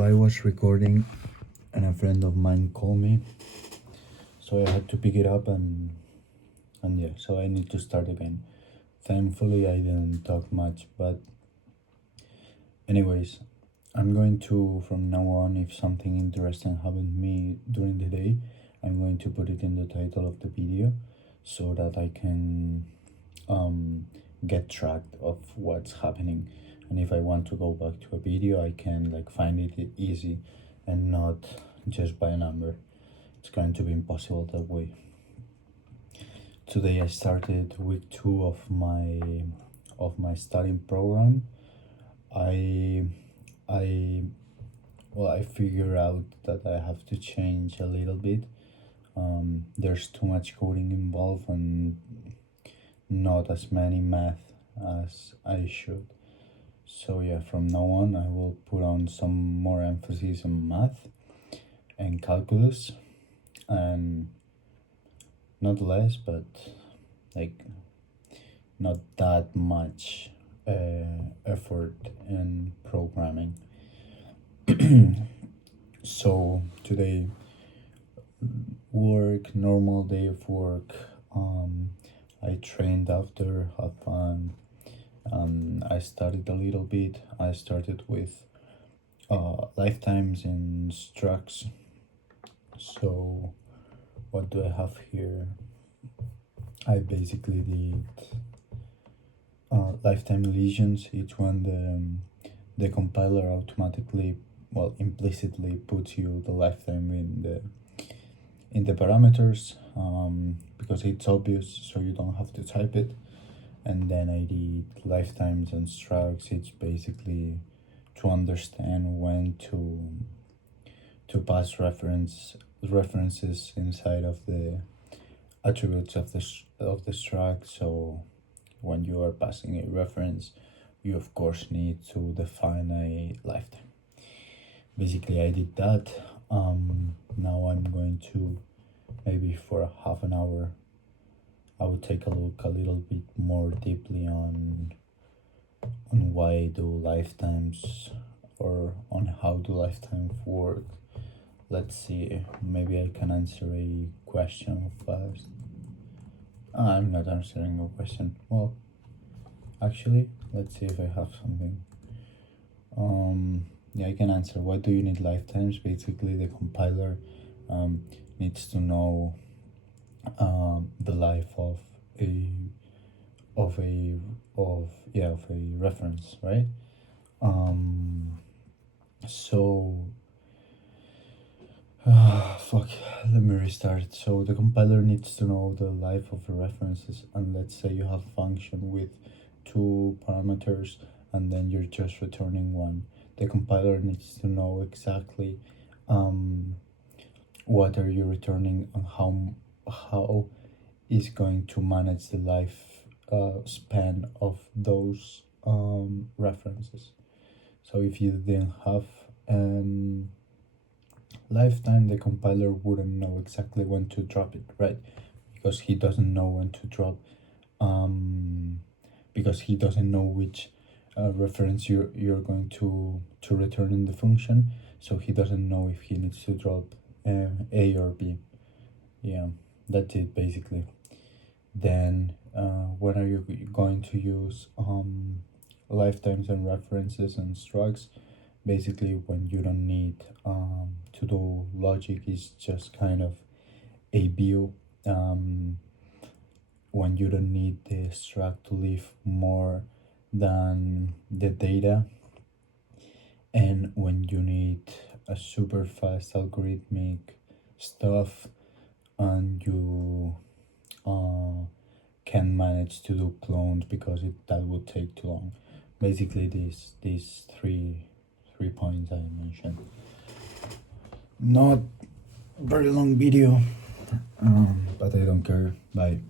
I was recording and a friend of mine called me, so I had to pick it up and yeah, so I need to start again. Thankfully I didn't talk much, but anyways, I'm going to, from now on, if something interesting happened to me during the day, I'm going to put it in the title of the video so that I can get track of what's happening. And if I want to go back to a video, I can find it easy and not just by a number. It's going to be impossible that way. Today I started week 2 of my studying program. I figured out that I have to change a little bit. There's too much coding involved and not as many math as I should. So yeah, from now on I will put on some more emphasis on math and calculus, and not less, but not that much effort in programming. So today, normal day of work. I trained after, had fun. I studied a little bit. I started with lifetimes in structs. So what do I have here? I basically did lifetime lesions. Each one, the compiler automatically, implicitly puts you the lifetime in the parameters, because it's obvious, so you don't have to type it. And then I did lifetimes and structs. It's basically to understand when to pass references inside of the attributes of the struct. So when you are passing a reference, you of course need to define a lifetime. Basically I did that. Now I'm going to, maybe for half an hour, I would take a look a little bit more deeply on why I do lifetimes, or on how do lifetimes work. Let's see, maybe I can answer a question first. I'm not answering a question. Well, actually, let's see if I have something. Yeah, I can answer. Why do you need lifetimes? Basically, the compiler needs to know the life of a reference, right? Let me restart. So the compiler needs to know the life of the references, and let's say you have a function with 2 parameters and then you're just returning one. The compiler needs to know exactly what are you returning and how is going to manage the life span of those references. So if you didn't have lifetime, the compiler wouldn't know exactly when to drop it, right? Because he doesn't know when to drop, because he doesn't know which reference you're going to return in the function, so he doesn't know if he needs to drop A or B. Yeah, that's it basically. Then when are you going to use lifetimes and references and structs? Basically when you don't need to do logic, is just kind of a view, when you don't need the struct to leave more than the data, and when you need a super fast algorithmic stuff and you can manage to do clones because that would take too long. Basically these three points I mentioned. Not very long video, but I don't care. Bye.